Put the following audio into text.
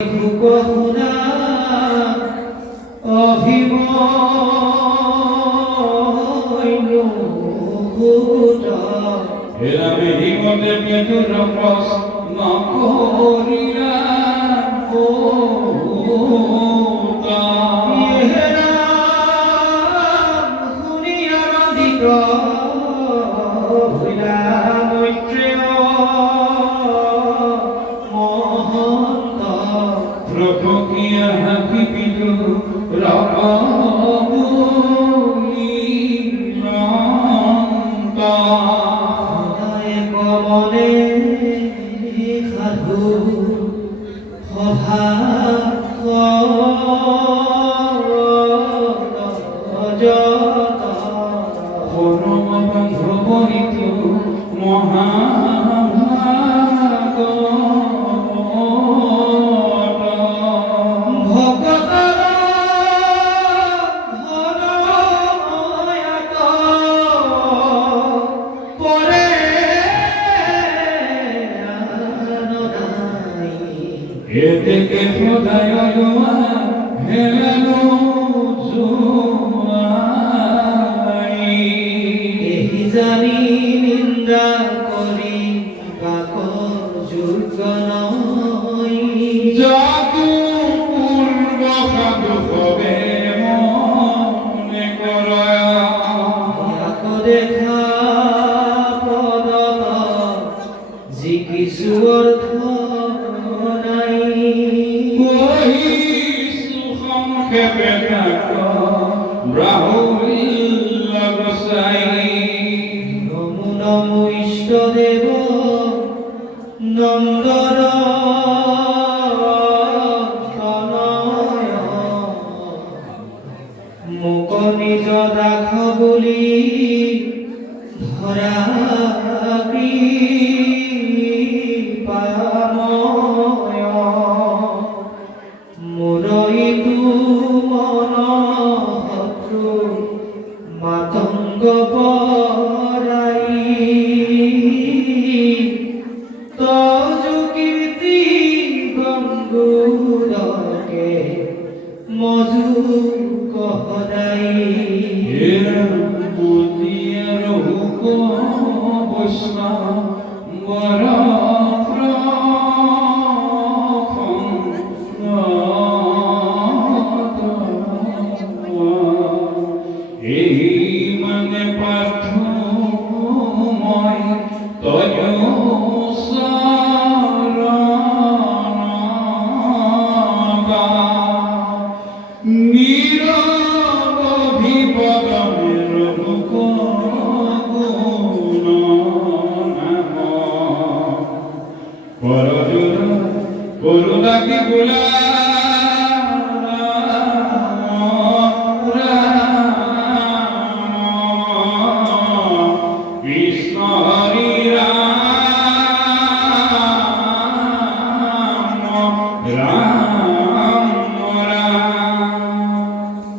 বহুনা অভিমন্যু এরা মেহিমতে বিদুর প্রশ্ন করিলা শুনিয়া বান্ধিত হইলা মৈত্রেয় মহন্ত প্রভু কিয়া হাকি বিদু কমলে সাধু সভা এদিকে খোদায় দোয়া হেলানো জোয়াই এহি জানি নিন্দা করি বাক যোগ্য নই জাতু পূর্ব সাধু হবে মনে করা দেখা পদত যি কিছু অৰ্থ সংক্ষেপে রাহুল নমো নমো ইষ্টদেব নন্দর তনয় মোক নিজ দাস বুলি ধৰা কৃপাময় মুৰৈতু মন শত্ৰু মাতংগ পৰাই তজু কীৰ্তি গংগুদকে মজু কহদাই করুণা কি গুলা